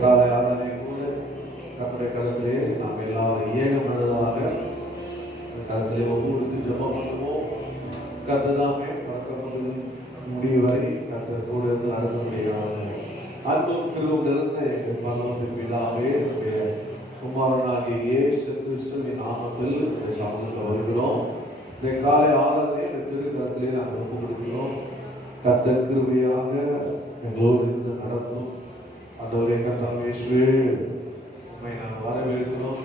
காலை ஆராதனை கூட கர்த்தருடைய கரத்திலே நாம் எல்லாரும் ஏகமனதாக கரத்திலே ஒவ்வொரு ஜெபம் பண்ணுவோம். கர்த்தர் தாமே பழக்கம் முடிவு வரை கர்த்தர் கூட இருந்து நடத்த முடியாது. அன்பும் கிருபையும் நிறைந்த பரலோகத்தின் பிதாவே, நம்முடைய குமாரனாகிய இயேசு கிறிஸ்துவின் நாமத்தில் இந்த சமூகத்தில் வருகிறோம். இந்த காலை ஆராதனை இந்த திருக்கரத்திலே நாங்கள் ஒப்பு கொடுக்கிறோம். கர்த்தர் கிருபையாக எங்களோடு இருந்து நடத்தும். ஆண்டவரே கர்த்தாவே உம்மை நாங்கள் வரவேற்கிறோம்.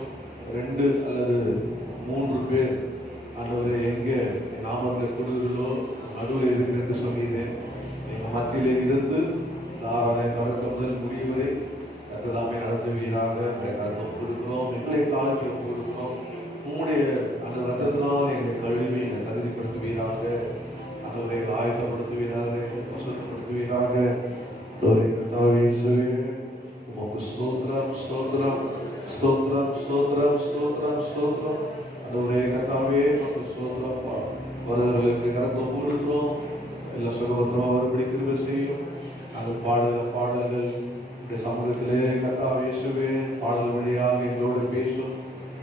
2 அல்லது 3 பேர் ஆண்டவரே எங்கே நாமத்தில் கொடுக்கிறதோ நடுவில் இருக்கு என்று சொல்கிறேன். எங்கள் மத்தியிலே இருந்து ஆராதனை தொடக்கம் முதல் முடிவு வரை கர்த்ததாமே நடத்துவீராக கருத்தம் கொடுக்கிறோம். எங்களை தாழ்த்தி கொடுக்கிறோம். உம்முடைய அந்த ரத்தத்தினால் எங்களை கழுவி தகுதிப்படுத்துவீராக. ஆண்டவரை ஆயத்தப்படுத்துவீராக, சுத்தப்படுத்துவீராக. ஸ்தோத்திரம் ஸ்தோத்திரம் ஸ்தோத்திரம் ஸ்தோத்திரம் ஸ்தோத்திரம் ஸ்தோத்திரம். ஆண்டவரே கர்த்தாவே ஸ்தோத்திரம். வருகிறவர்களுக்கு கரத்தம் கொடுக்கிறோம். எல்லா சுகபத்திரமாக வரும்படி கிருபை செய்யும். அது பாடல்கள் இந்த சமூகத்திலே கர்த்தாவே பாடல் வழியாக எங்களோடு பேசும்.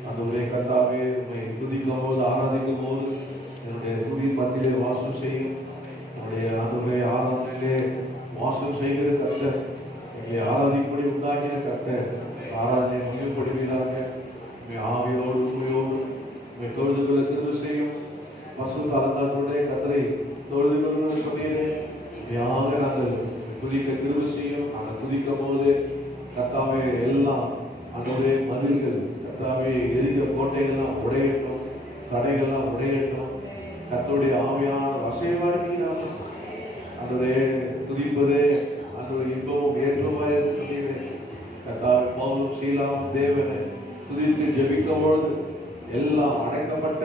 ஆண்டவரே கர்த்தாவே உம்மை துதிக்கும் போது ஆராதிக்கும் போது என்னுடைய துதி மத்தியிலே வாசம் செய்யும். நம்முடைய ஆண்டவரே ஆராதனையிலே வாசம் செய்கிற கர்த்தர், எங்களை ஆராதிப்படி உண்டாகின கர்த்தர், ஆராதனை முடிவுபடுவீராக. ஆவியோடு உண்மையோடு உண்மை தொழுது கொள்ள திரும்ப செய்யும். பசு காலத்தாருடைய கர்த்தரை தொழுது கொள்ள சொன்னீரே, உண்மையாக நாங்கள் துதிக்க திரும்ப செய்யும். நாங்கள் துதிக்கும் போது கர்த்தாவே எல்லாம் ஆண்டவரே மதில்கள் கர்த்தாவே எரிந்த கோட்டைகள்லாம் உடையட்டும், தடைகள்லாம் உடையட்டும். கர்த்தருடைய ஆவியான அசைவாடுகிறார். ஆண்டவரே துதிப்பதே ஆண்டவர் இன்பமும் ஏற்றமாக இருக்கிறது. கர்த்தாவே பவுலும் சீலாவும் தேவனை துதித்து ஜெபிக்கும் பொழுது எல்லாம் அடைக்கப்பட்ட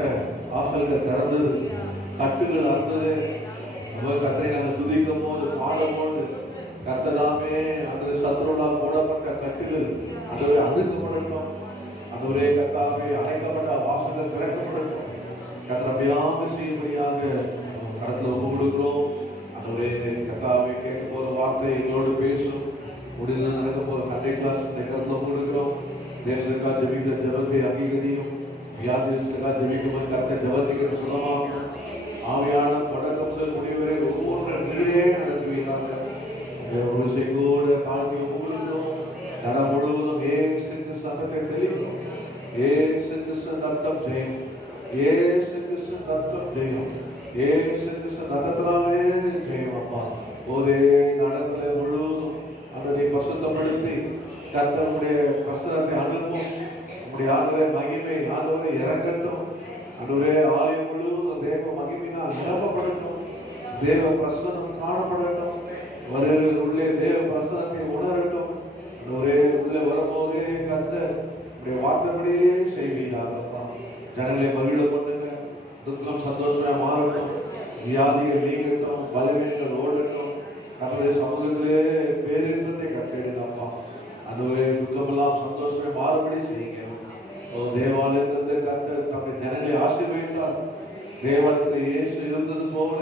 வாசல்கள் திறந்தது, கட்டுகள் அறுந்தது. கர்த்தரை நாங்கள் துதிக்கும் போது பாடும் போது கர்த்ததாமே அந்த சத்ருனால் போடப்பட்ட கட்டுகள் ஆண்டவரே அதுக்கப்படட்டும். ஆண்டவரே கர்த்தாவே அடைக்கப்பட்ட வாசல்கள் திறக்கப்படட்டும். கர்த்தரையாக செய்யும்படியாக கடத்தில் ஒப்பு கொடுக்கிறோம். ஆண்டவரே கர்த்தாவே கேட்க போற வார்த்தை எங்களோடு பேசும். முடிந்து நடக்க போற சண்டே கிளாஸ் கடத்தில் ஒப்பு கொடுக்கிறோம். தேசத்துக்காக ஜெபிக்கிற ஜெபத்தை அங்கீகரியும். வியாதிக்காக ஜெபிக்கும் கர்த்த ஜெபத்துக்கு சுகமாகும். ஆவியான தொடக்கம் முதல் முடிவு வரை ஒவ்வொரு நிலையே நடத்துவீராக. ஒரு செங்கோடு தாழ்த்தி ஒப்பு கொடுக்கிறோம். நடம் முழுவதும் ஏசு கிறிஸ்து ரத்தத்தை தெளிக்கிறோம். ஏசு கிறிஸ்து ரத்தம் ஜெயம், ஏசு கிறிஸ்து ரத்தம் ஜெயம், ஏசு கிறிஸ்து ரத்தத்தினாலே ஜெயம். அப்பா ஆண்டவரை இறங்கட்டும். ஆண்டவரே ஆலயம் முழுவதும் தேவ மகிமையினால் நிரப்பப்படட்டும். தேவ பிரசன்னம் காணப்படட்டும். வருகிற உள்ளே தேவ பிரசனத்தை உணரட்டும். ஆண்டவரே உள்ளே வரும்போதே கர்த்தர் உடைய வார்த்தைப்படியே செய்வீராகப்பா. ஜனங்களை மகிழ பண்ணுங்க. துக்கம் சந்தோஷமா மாறட்டும். வியாதிகள் நீங்கட்டும். பலவீனங்கள் ஓடட்டும். கர்த்தருடைய சமூகத்திலே பேரின்பத்தை கட்டிடுங்கப்பா. ஆண்டவரே துக்கமெல்லாம் சந்தோஷமா மாறுபடி செய்யுங்க. தேவாலயத்திலிருந்து கர்த்தர் தம்முடைய ஜனங்களை ஆசீர்வதித்தார். தேவாலயத்தில் இயேசு இருந்தது போல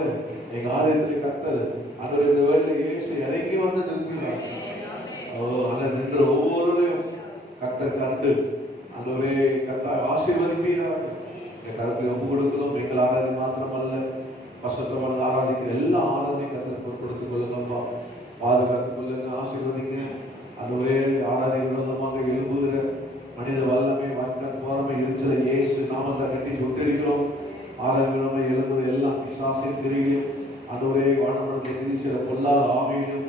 எங்க ஆலயத்தில் கர்த்தர் ஆண்டவரே இந்த வேளையில் இயேசு இறங்கி வந்து நிற்கிறார். அதை நின்ற ஒவ்வொருவரையும் கர்த்தர் கண்டு ஆண்டவரே கர்த்தர் ஆசீர்வதிப்பீராக. என் கருத்துக்கு ஒப்பு கொடுக்கணும். எங்கள் ஆராதனை மாத்திரமல்ல, பசத்தமான ஆராதிக்க எல்லா ஆராதனை கர்த்தர் பொறுப்படுத்திக் கொள்ளுங்கப்பா. பாதுகாத்துக் கொள்ளுங்க, ஆசீர்வதிங்க. ஆண்டவரே ஆராதனை விரோதமாக எழும்புகிற மனித வல்லமை மக்கள் போறமை இருக்கிற இயேசு நாமத்தை கட்டி விட்டிருக்கிறோம். ஆராதனை எழும்புகிற எல்லாம் பிசாசின் கிரியும் ஆண்டவரே வாழப்படுத்த கிரிசிற பொல்லாத ஆவியும்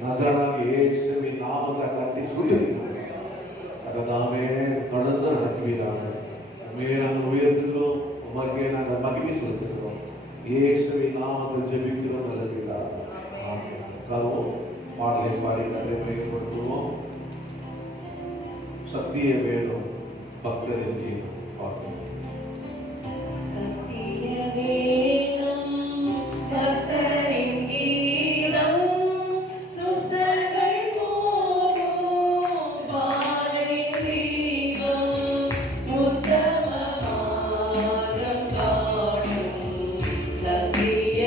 நசரனாக இயேசுவின் நாமத்தை கட்டி விட்டிருக்கிறோம். அதை நாமே தொடர்ந்து நடத்துவீராக. உண்மையை நாங்கள் உயர்த்துகிறோம். உமக்கே நாங்கள் மகிமை செலுத்துகிறோம். இயேசுவின் நாமத்தில் ஜெபிக்கிறோம். நல்லதுவீராக. ஆமென். பாடலை பாடி கதை பயன்படுத்துவோம். சத்திய வேணும் பக்தரின் கீதம் பார்க்கணும். சத்திய வேணும் பக்தரின் கீதம் சுத்தர்கள் போகும் பாலை தீபம் உத்தம மார்க்கம் காட்டும் சத்திய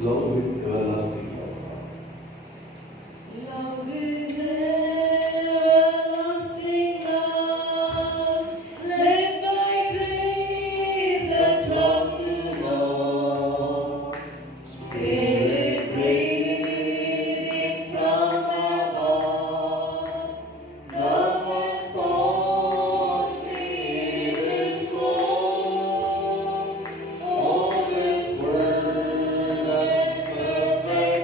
love with everlasting love. Love with everlasting love, led by grace that love to know. Spirit breathing from above, thou hast taught me this soul. All this word and perfect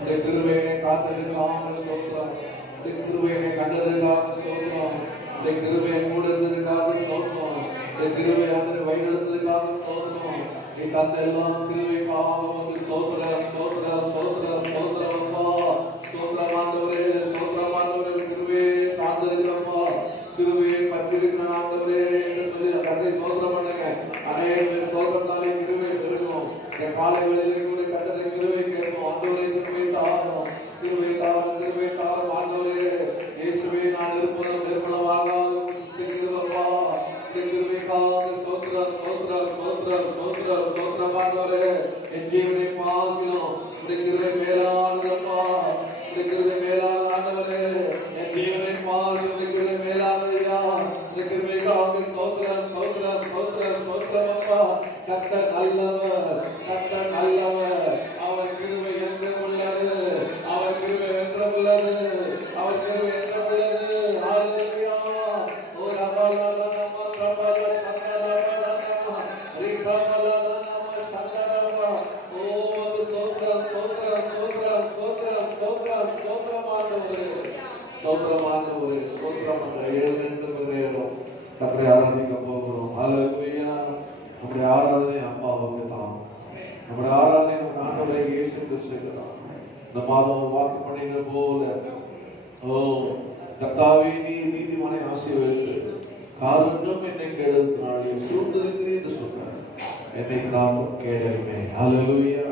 உடைய கிருபையை காத்ததுக்காக ஸ்தோத்திரம். உடைய கிருபையை கண்டதுக்காக ஸ்தோத்திரம். உடைய கிருபையை மூடுறதுக்காக ஸ்தோத்திரம். உடைய கிருபை அதனை வழிநடத்துவதற்காக ஸ்தோத்திரம். நீ தந்த எல்லாம் கிருபைக்காக உமக்கு ஸ்தோத்திரம் ஸ்தோத்திரம் ஸ்தோத்திரம் ஸ்தோத்திரம் அப்பா. ஸ்தோத்திரம் ஆண்டவரே, ஸ்தோத்திரம் ஆண்டவரே. கிருபையை சார்ந்திருக்கிறப்பா, கிருபையை பற்றிருக்கிற ஆண்டவரே என்று சொல்லி கர்த்தரை ஸ்தோத்திரம் பண்ணுங்க. அநேக ஸ்தோத்திரத்தாலே கிருபை பெருகும். இந்த காலை வேளையிலே கூட கர்த்தரை கிருபை கேட்போம். ஆண்டவரே கிருபை தாரும், கிருபை தாரும், கிருபை தாரும் ஆண்டவரே. இயேசுவே நான் இருப்பதும் நிர்மலமாக கிருபைப்பா. இந்த கிருபைக்காக ஸ்தோத்திரம் ஸ்தோத்திரம் ஸ்தோத்திரம் ஸ்தோத்திரம் ஸ்தோத்திரம் ஆண்டவரே. என் ஜீவனை பார்க்கிறோம். இந்த கிருபை மேலானதப்பா, இந்த கிருபை மேலான ஆண்டவரே. என் ஜீவனை பார்க்கிறோம். இந்த கிருபை மேலானதையா. இந்த கிருபைக்காக ஸ்தோத்திரம் ஸ்தோத்திரம் ஸ்தோத்திரம் ஸ்தோத்திரம் அப்பா. கர்த்தர் நல்லவர், கர்த்தர் நல்லவர். அவர் கிருபை என்றும் உள்ளது, அவர் கிருபை என்றும் உள்ளது, அவர் கிருபை என்றும் உள்ளது. ஹalleluya. ஓ ரபலா நம ரபலா சந்தரா நம ரிகமலா நம சந்தரா. ஓ ஸ்தோத்திரம் ஸ்தோத்திரம் ஸ்தோத்திரம் ஸ்தோத்திரம் ஸ்தோத்திரம் ஸ்தோத்திரம் ஆண்டவரே, ஸ்தோத்திரம் ஆண்டவரே, ஸ்தோத்திரம் ஆண்டவரே. எழுந்து நேரம் கர்த்தரை ஆராதிக்க போகிறோம். ஹalleluya. நம்முடைய ஆராதனை அம்மாவுக்கு தான். நம்முடைய ஆராதனை நம்ம ஆண்டவரே இயேசு கிறிஸ்துவுக்கு தான். இந்த மாதம் வாக்கு பண்ணின போல ஓ கர்த்தாவே நீ நீதிமானை ஆசீர்வதித்து காரணம் என்னை கேட்டதுனாலே சூழ்ந்திருக்கிறேன் என்று சொன்னார். என்னை காத்தும் கேடலுமே. ஹalleluya.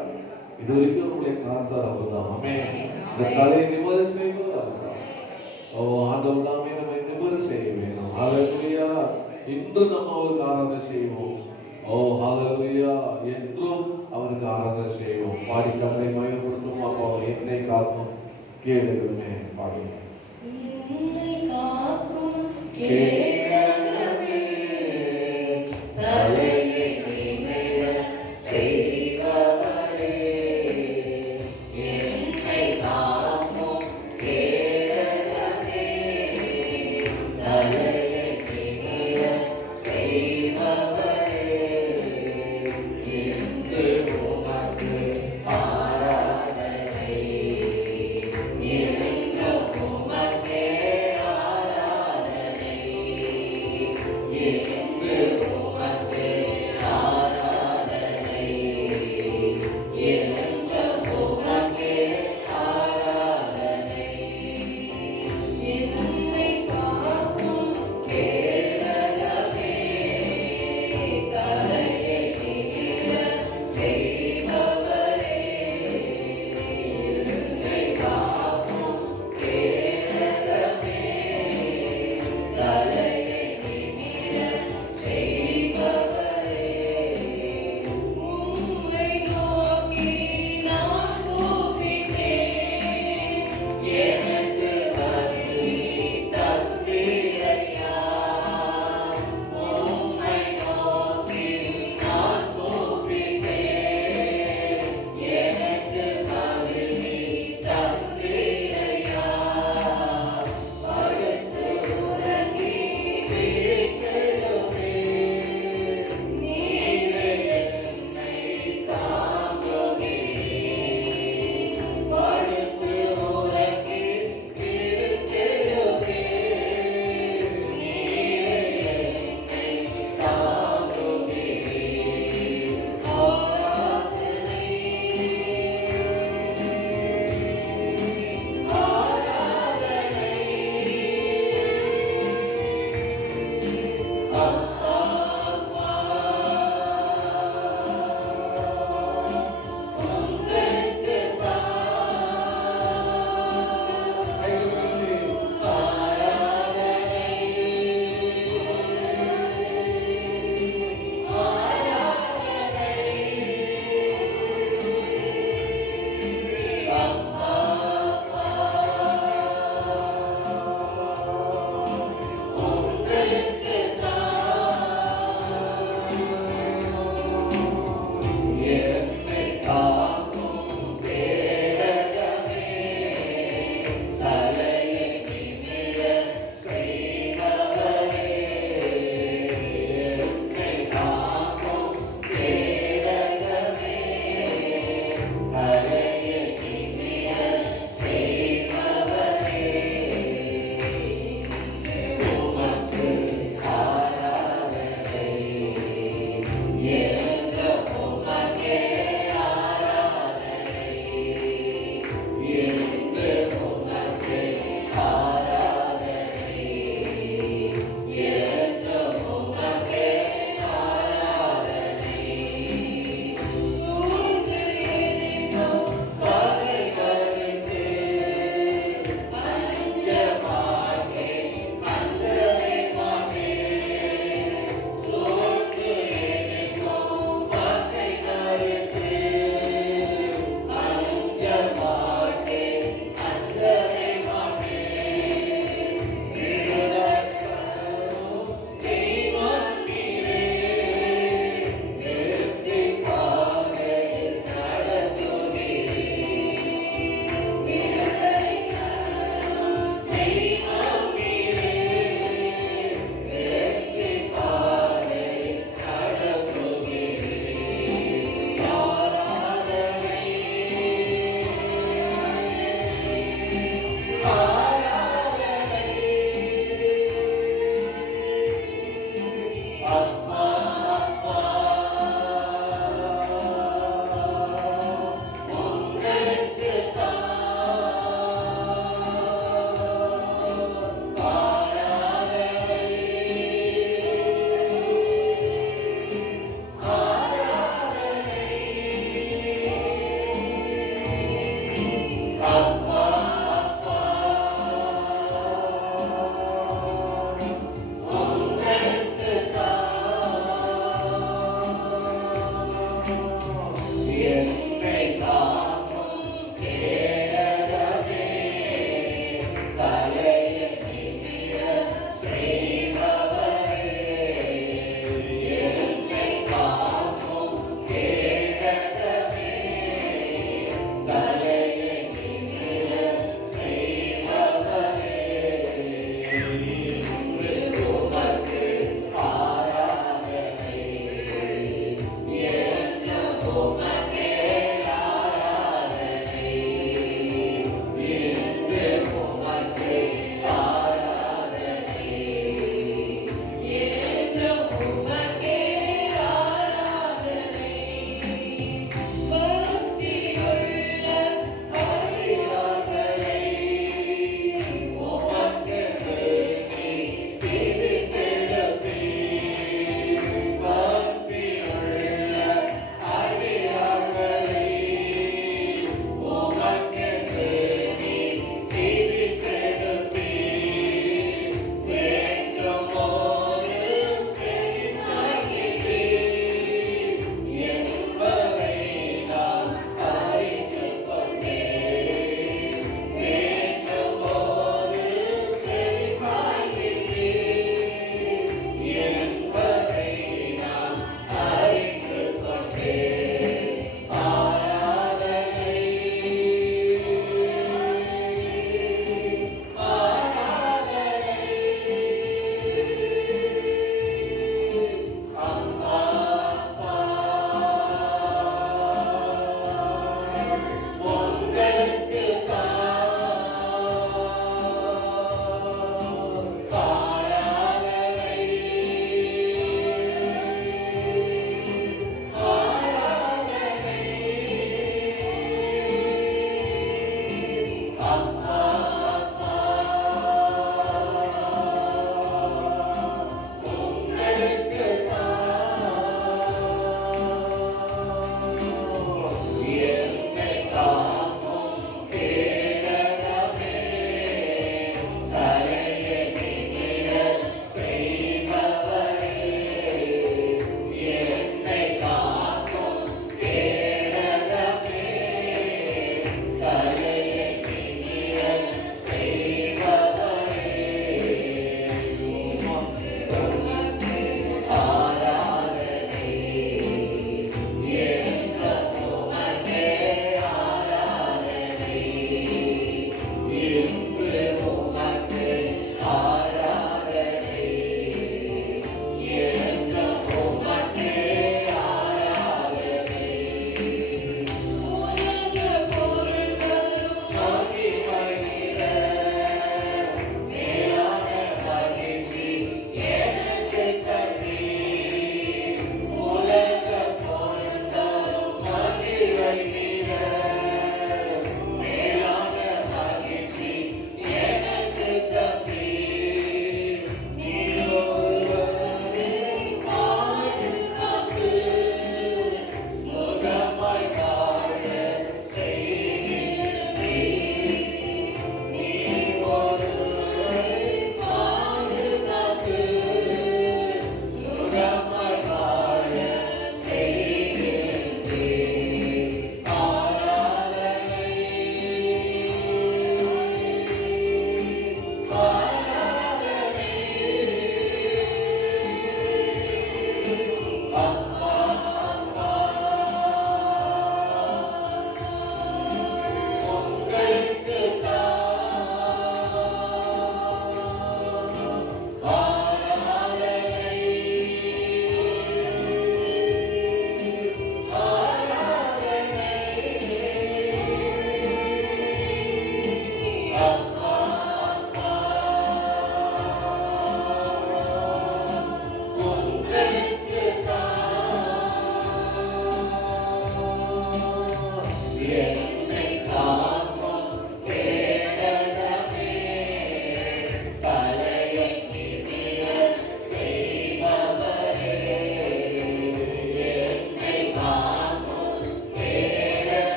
இது வரைக்கும் உங்களை காத்தார் அவர்தான். ஆமென். இந்த தலையை நிமிர செய்வது அவர்தான். ஓ ஆண்டவர் நாமே நம்மை நிமிர செய்ய வேணும். ஹalleluya. இன்று நம்ம அவருக்கு ஆராதனை செய்வோம். ஓ ஹalleluya. என்றும் அவருக்கு ஆராதனை செய்வோம். பாடி கர்த்தரை மகிமைப்படுத்தும். அப்பா என்னை காக்கும் கேடலுமே. பாடி என்னை காக்கும் கேடலுமே, தலையை நிமிர செய்பவரே. என்னை காக்கும் கேடலுமே, தலையை நிமிர செய்பவரே. என்று உமக்கு ஆராதனை, என்று உமக்கே ஆராதனை.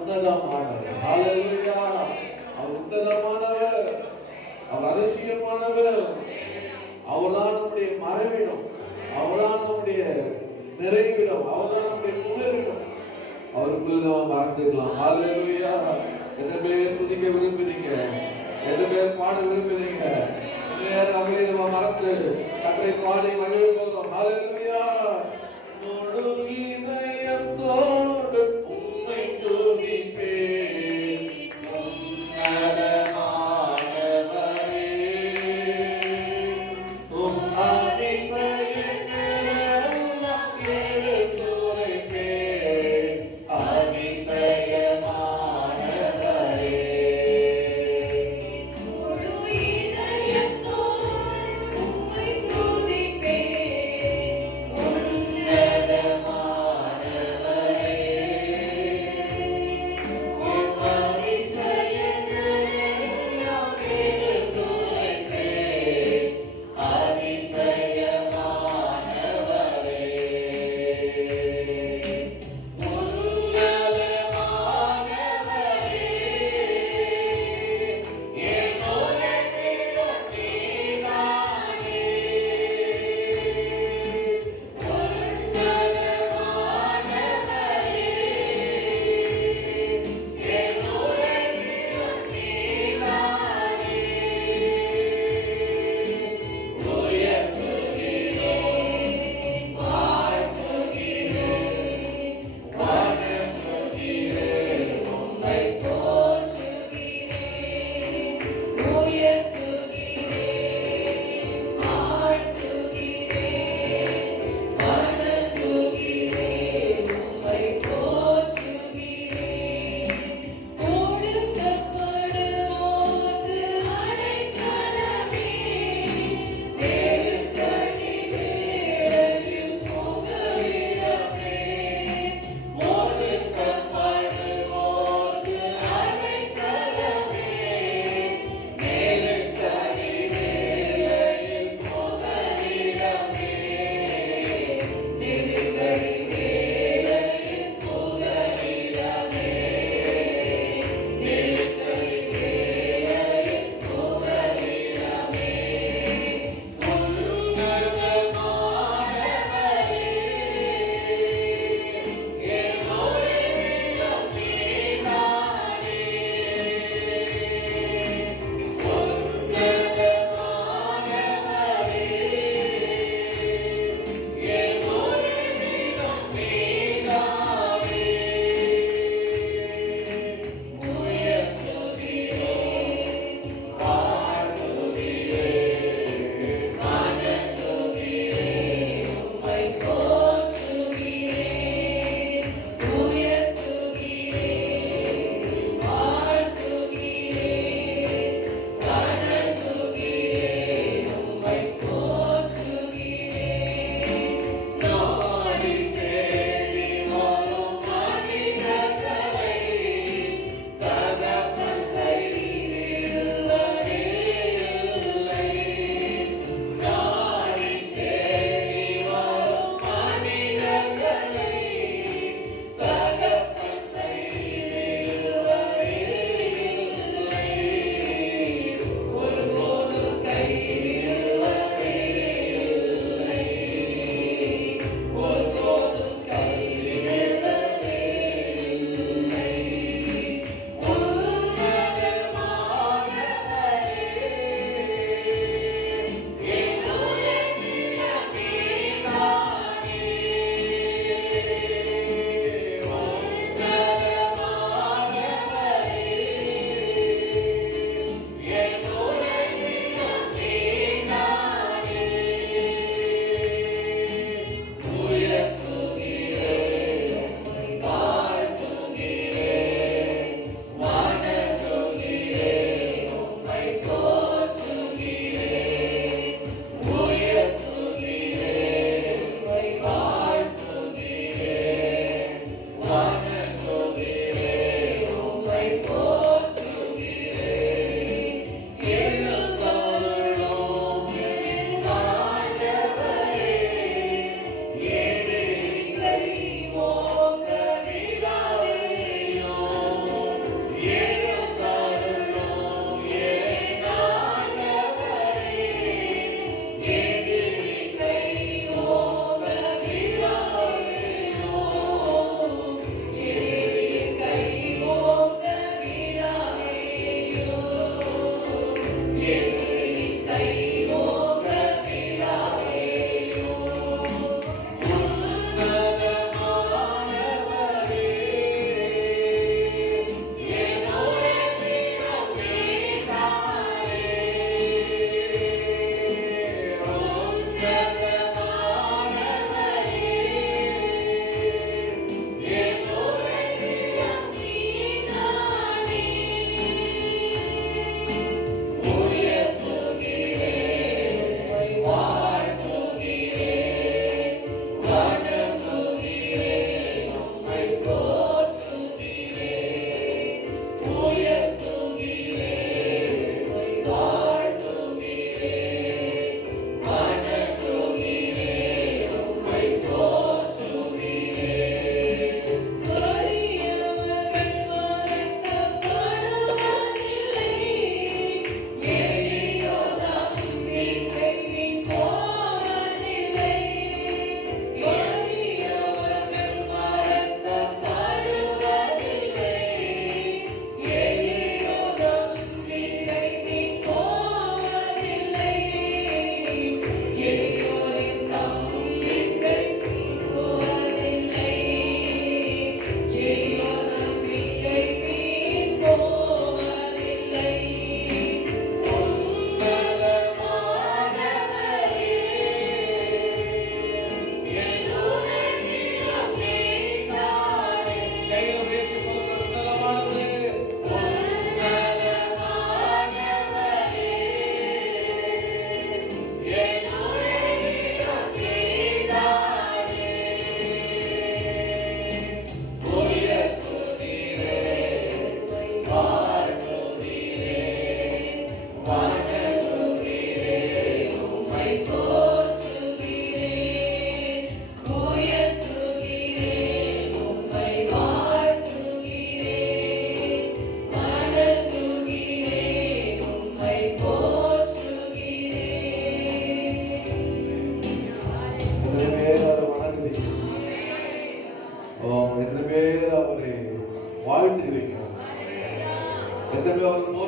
உன்னதமான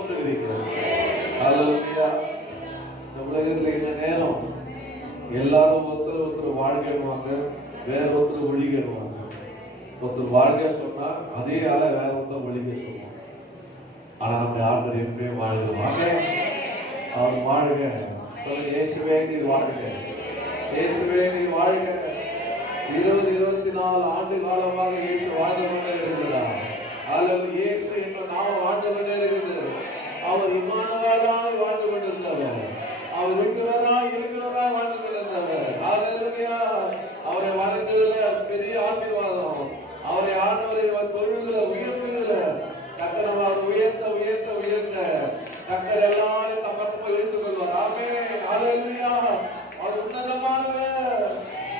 தோன்றுகிறீர்கள். ஹalleluya. இந்த உலகத்துல இந்த நேரம் எல்லாரும் ஒருத்தர் வாழ்க்கைவாங்க, வேற ஒருத்தர் ஒழிக்கணுவாங்க. ஒருத்தர் வாழ்க்கை சொன்னா அதே ஆள வேற ஒருத்தர் ஒழிக்க சொல்லுவாங்க. ஆனா நம்ம ஆண்டவர் எப்பயும் வாழ்வாங்க. அவர் வாழ்க. சொல்லுங்க, இயேசுவே நீர் வாழ்க, இயேசுவே நீர் வாழ்க. 24 ஆண்டு காலமாக இயேசு வாழ்ந்து கொண்டே இருக்கிறார். அல்லது இயேசு என்ற நாமம் வாழ்ந்து கொண்டே இருக்கிறது. அவர் இம்மானுவேலாய் வாழ்ந்து கொண்டிருந்தவர். அவர் இருக்கிறவராய் வாழ்ந்து கொண்டிருந்தவர். ஹalleluya. அவரை வாழ்ந்ததுல பெரிய ஆசீர்வாதம். அவரை ஆண்டவரை தொழுகிற உயர்த்துகிற கர்த்தர் அவர் உயர்த்த உயர்த்த உயர்த்த கர்த்தர் எல்லாரும் தம்மத்தமா இழுத்துக் கொள்வார். ஆமென். ஹalleluya. அவர் உன்னதமானவர்,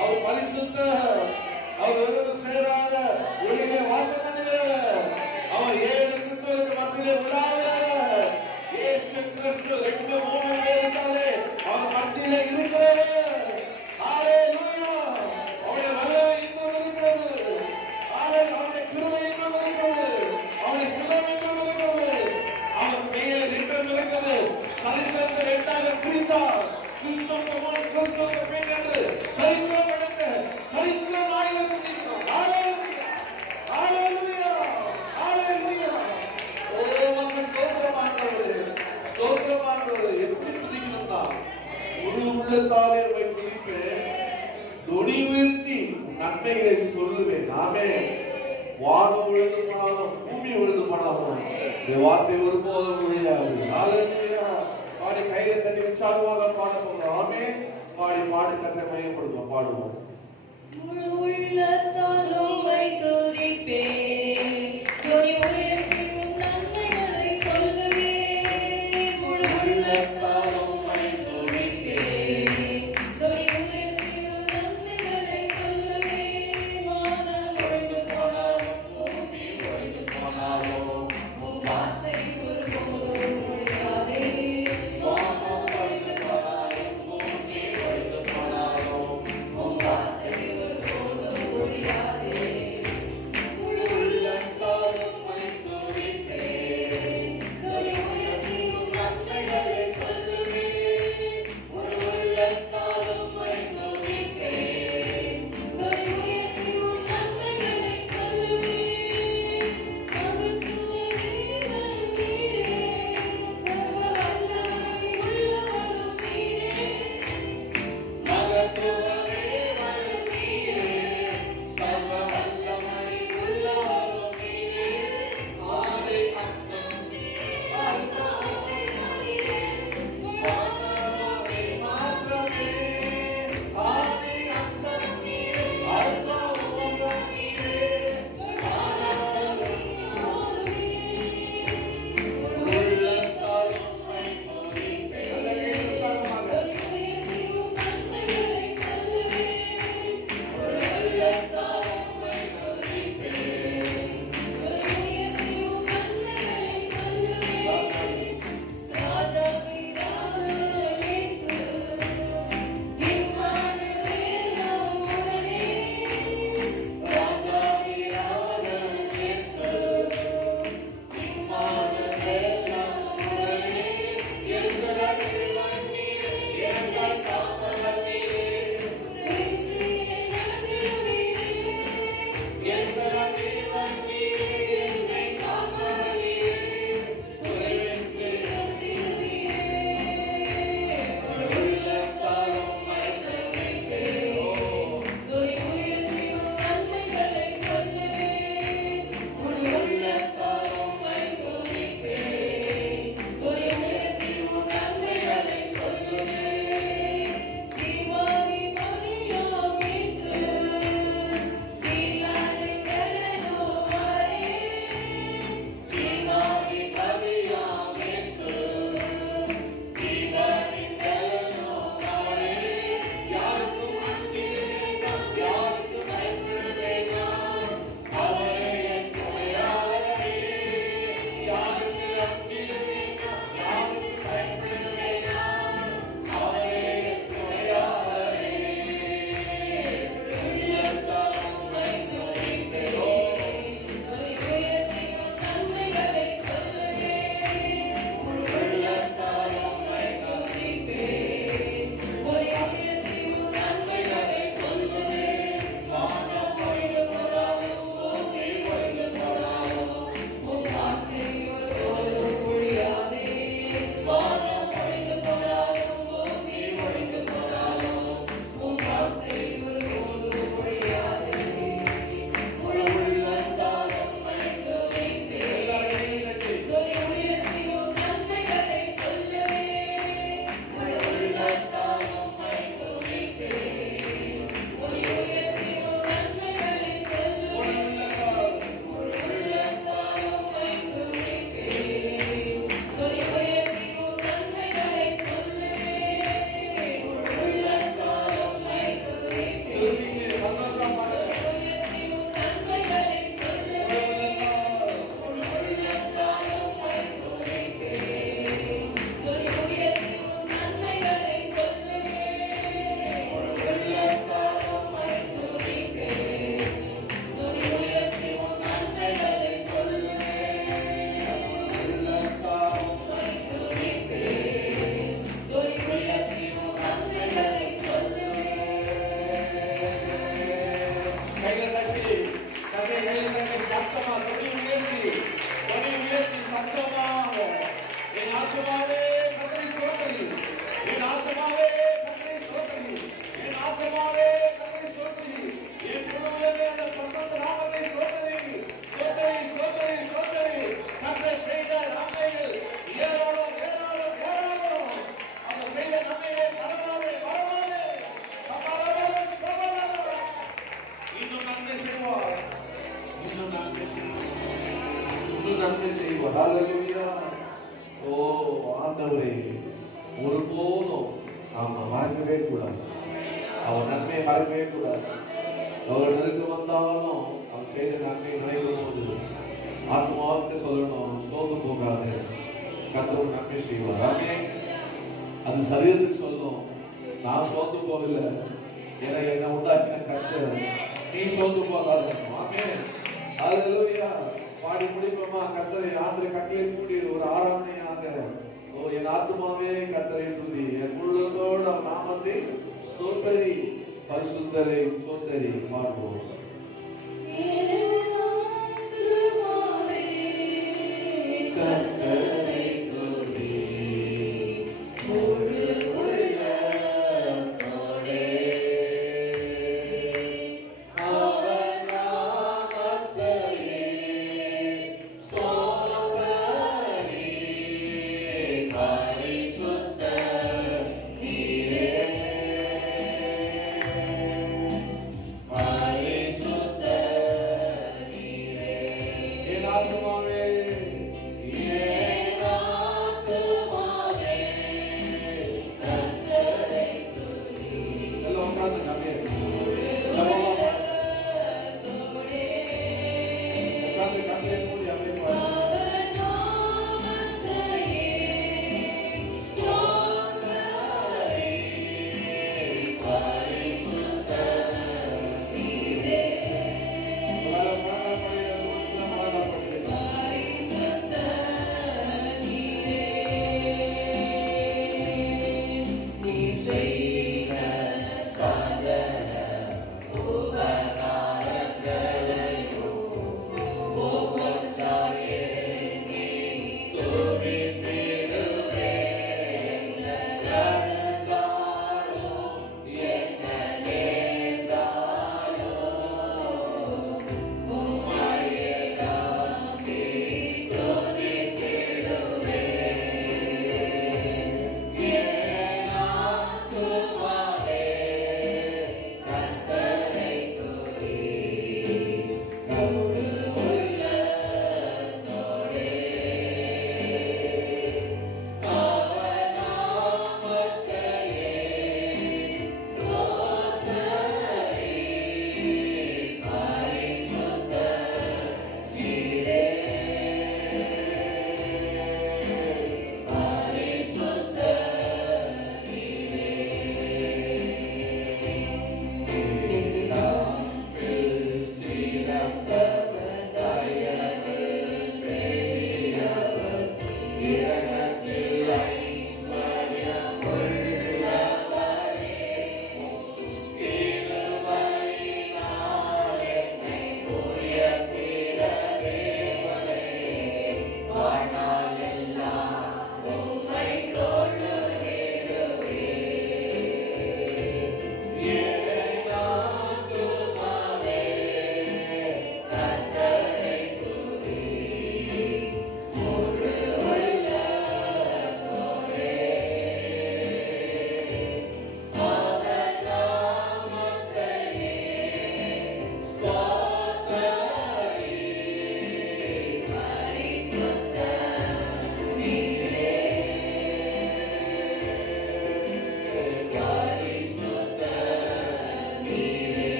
அவர் பரிசுத்தர், அவர் ஒருவரும் சேராத ஒளியிலே வாசம் பண்ணுகிறவர், அவர் 7 கிறிஸ்துவுக்கு மத்தியிலே உலாவுகிறவர். இயேசு கிறிஸ்து 2-3 பேர் இருந்தாலே அவர் மத்தியிலே இருக்கிறவர். ஹalleluya. அவருடைய வல்லமை இன்னும் இருக்கிறது. அவருடைய கிருபை இன்னும் இருக்கிறது. அவருடைய சுகம் இன்னும் இருக்கிறது. அவர் பெயர் இன்னும் இருக்கிறது. சரித்திரத்தை 2ஆக பிரித்தார். கிறிஸ்துவுக்கு பின் என்று சரித்திரம் நடக்க சரித்திரம் ஆயிரம் இருக்கிறோம். ஹalleluya. ஹalleluya. ஹalleluya. ஓ நமக்கு ஸ்தோத்திரமானவரே, ஸ்தோத்திரமானவரே. எப்படி துதிக்கணும்னா முழு உள்ளத்தாலே உம்மை துதிப்பேன், தொனி உயர்த்தி நன்மைகளை சொல்லுவேன். ஆமென். வானம் விழுந்து போனாலும் பூமி விழுந்து போனாலும் இந்த வார்த்தை ஒருபோதும் ஒழியாது. ஹalleluya. பாடி கையை தட்டி உற்சாகமாக பாட போகிறோம். ஆமென். பாடி கர்த்தரை மையப்படுத்துவோம். பாடுவோம். முழு உள்ளத்தால் உம்மை துதிப்பேன், தொனி உயர்த்தி உம் நன்மைகளை சொல்லுவேன். முழு உள்ளத்தால் உம்மை துதிப்பேன், தொனி உயர்த்தி உம் நன்மைகளை சொல்லுவேன். வானம் ஒழிந்து போனாலும் பூமி ஒழிந்து போனாலும் உம் வார்த்தை ஒருபோதும் ஒழியாதே. வானம் ஒழிந்து போனாலும் பூமி ஒழிந்து போனாலும் உம் வார்த்தை ஒருபோதும் ஒழியாதே. ஆண்டவரே ஒருபோதும் நாம மறக்கவே கூடாது. அவர் நன்மையை மறக்கவே கூடாது. அவர் நெருங்க வந்தாலும் அவர் செய்த நன்மையை நினைக்கும் போது ஆத்மாவுக்கு சொல்லணும், சோர்ந்து போகாது, கர்த்தர் நன்மை செய்வார். ஆமென். அது சரீரத்துக்கு சொல்லும், நான் சோர்ந்து போகல, ஏன்னா என்னை உண்டாக்கின கர்த்தர், நீ சோர்ந்து போகாது. ஆமென். அல்லேலூயா. பாடி முடிப்போமா? கர்த்தரை ஆண்டு கட்டளை கூடி ஒரு ஆராதனையாக, ஓ என் ஆத்மாவே கர்த்தரை துதி, என் முழுவதோடு அவர் நாமத்தை ஸ்தோத்தரி, பரிசுத்தரை ஸ்தோத்தரி பாடுவோம். கர்த்தரை துதி முழு உள்ளத்தோடே, அவர் நாமத்தையே ஸ்தோத்தரி, பரிசுத்த நீரே, பரிசுத்த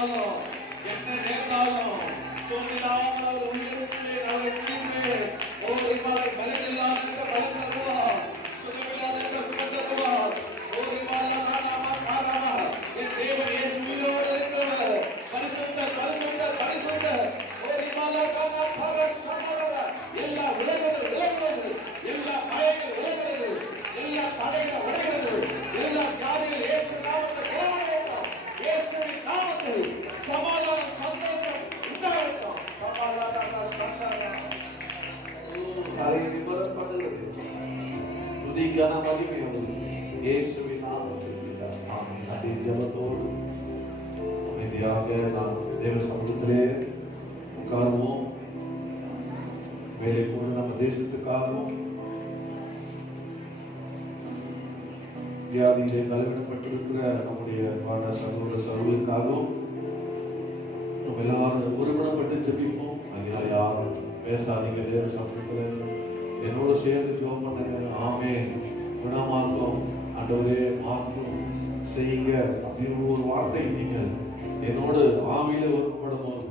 வந்தாலும் என்ன நேர்ந்தாலும் சோர்ந்திடாமல் அவர் உயர்த்துவேன், அவரை பிடிப்பேன். ஒரு மாலை பலனில்லாத பலன் தருவார், சுகமில்லாத சுகம் தருவார். ஒரு மாலை நானாமா காராமா என் தேவன் இயேசு உயிரோடு இருக்கிறவர். பரிசுத்தர் பரிசுத்தர் பரிசுத்தர். ஒரு மாலை காரா காரா சமாதான எல்லா விலகுது விலகுது, எல்லா பயங்கள் விலகுது, எல்லா தடைகள் உடைகிறது, எல்லா வியாதிகள் இயேசு நாமத்தில் போகட்டும். இயேசுவின் நாமத்தில் சமாதானம் சந்தோஷம் உண்டாகட்டும். சமாதானம் சந்தோஷம் கரை விபரப்படுகிறது. துதிக்கான மகிமை வந்து இயேசுவின் நாமத்தில். ஆமென். அதே ஜெபத்தோடு அமைதியாக நாம் தேவ சமூகத்திலே உட்காருவோம். வேலை போல நம்ம தேசத்துக்காகவும் வியாதியிலே நலவிடப்பட்டிருக்கிற நம்முடைய வாழ சகோதர சகோதரிக்காகவும் நம்ம எல்லாரும் ஒருமனப்பட்டு ஜெபிப்போம். அதனால் யாரும் பேசாதீங்க. தேவ சமூகத்தில் என்னோட சேர்ந்து ஜெபம் பண்ணுங்க. ஆமென். குணமாக்கும் ஆண்டவரே மாற்றும் செய்யுங்க அப்படின்னு ஒரு வார்த்தை நீங்க என்னோடு ஆவியில ஒருப்படும் போது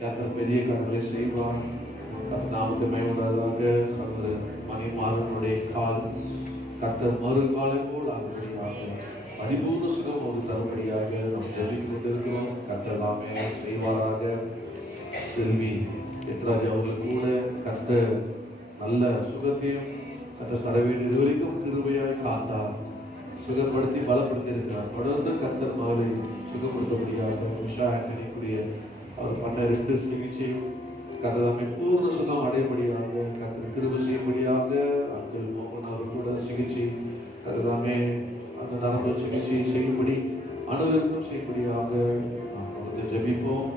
கர்த்தர் பெரிய காரியங்களை செய்வார். நாமத்தை மேம்படுவதாக சகோதரர் மணிமாறனுடைய கால் கர்த்தர் மறுகாலம் போல் ஆகும்படியாக பரிபூர்ண சுகம் ஒரு தரும்படியாக நாம் ஜெபித்துக் கொண்டிருக்கிறோம். கர்த்தர் நாமே செய்வாராக. செல்வி எத்ராஜ் அவர்கள் கூட கர்த்தர் நல்ல சுகத்தையும் கர்த்தர் தர வேண்டியது வரைக்கும் கிருபையாய் காத்தார், சுகப்படுத்தி பலப்படுத்தி இருக்கிறார். தொடர்ந்து கர்த்தர் மகளை சுகப்படுத்த முடியாத உஷா ஆண்டனிக்குரிய அவர் பண்ண 2 சிகிச்சையும் கர்த்தர் பூர்ண சுகம் அடையபடியாக கர்த்தர் கிருபை செய்யபடியாக அங்கிள் மோகன் அவர் கூட சிகிச்சை கர்த்தராமே அந்த நரம்பு சிகிச்சை செய்யும்படி அனைவருக்கும் செய்யபடியாக நாம் தொடர்ந்து ஜெபிப்போம்.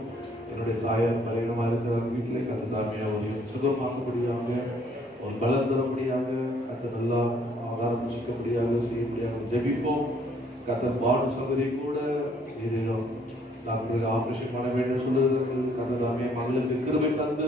என்னுடைய தாயார் பலகீனமாக இருக்கிற வீட்டில் கர்த்தராமே அவரையும் சுகமாக்கும்படியாக ஒரு பலம் தரப்படியாக கர்த்தர் நல்லா ஆதாரம் புசிக்கபடியாக செய்யபடியாக ஜெபிப்போம். கர்த்தர் பாடு சகோதரி கூட இதிலும் டாக்டருக்கு ஆபரேஷன் பண்ண வேண்டும் சொல்லுறது கர்த்தர் தாமே மகளுக்கு கிருபை தந்து